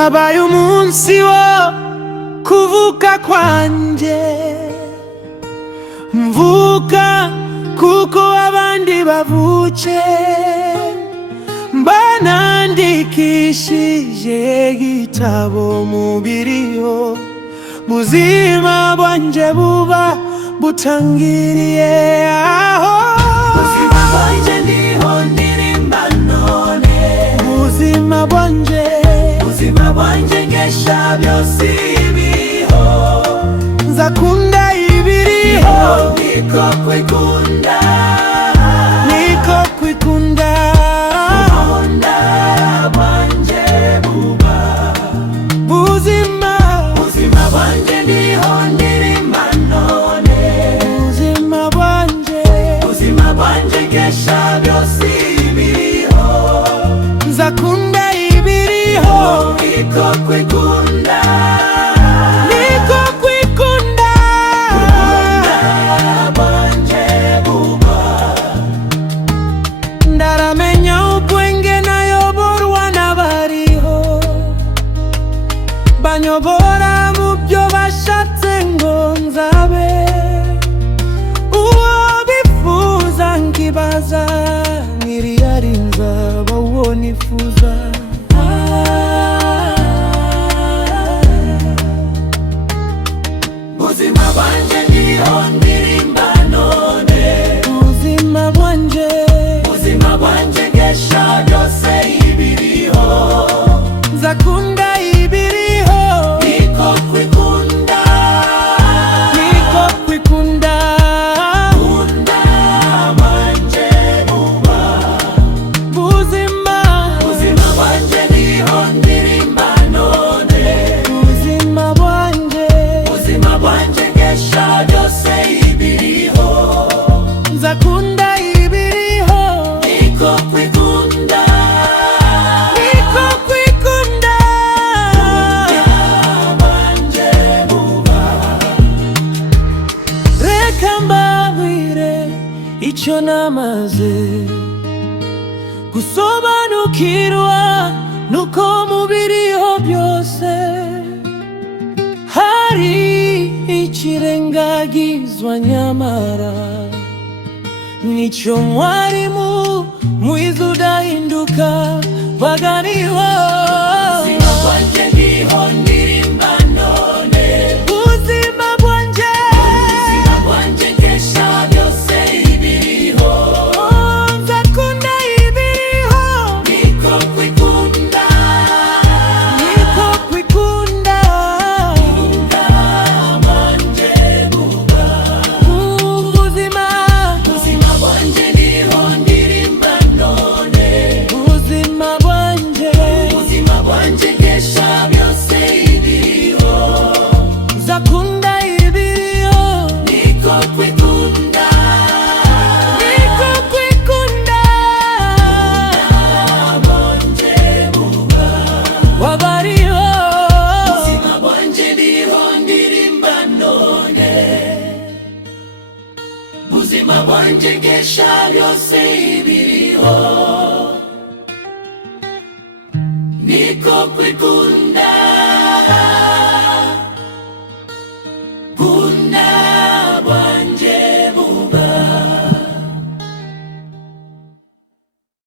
habaye umunsi wo kuvuka kwanje, mvuka kuko abandi bavutse, banandikishije igitabo mubiriho, buzima bwanje buba butangiriye aho. Buzima bwanje ndiho ndirimba none, buzima bwanje ngesha byose ibiriho, nzakunda ibiriho, niko kwikunda, niko kwikunda, ukunda bwanje buba buzima bwanje ndiho ndirimba none, buzima bwanje ngesha byose ibiriho, nzakunda ibiriho, niko kwikunda, niko kwikunda, ukunda bwanje buba. Ndaramenya ubwenge nayoborwa n'abariho, banyobora mu byo bashatse ngo nzabe, uwo bifuza nkibaza, nkiriyari nzaba uwo nifuza. Buzima bwanje ndiho ndirimba none, buzima bwanje ngesha byose ibiriho, nzakunda ibiriho, niko kwikunda, niko kwikunda, ukunda bwanje buba buzima bwanje ndiho ndirimba none, buzima bwanje ngesha byose ibiriho, nzakunda ibiriho, niko kwikunda, niko kwikunda, ukunda bwanje buba. Reka mbabwire icyo namaze gusobanukirwa, nuko mubiriho byose hari ikirengagizwa, nyamara nicyo mwarimu mwiza udahinduka baganiho. Buzima bwanje ndiho ndirimba none, buzima bwanje ngesha byose ibiriho, nzakunda ibiriho, niko kwikunda, niko kwikunda, ukunda bwanje buba buzima bwanje ndiho ndirimba none, buzima bwanje ngesha byose ibiriho, nzakunda ibiriho, niko kwikunda, niko kwikunda, ukunda bwanje buba wabariho. Buzima bwanje ndiho ndirimba none, buzima bwanje ngesha byose ibiriho, niko kwikunda.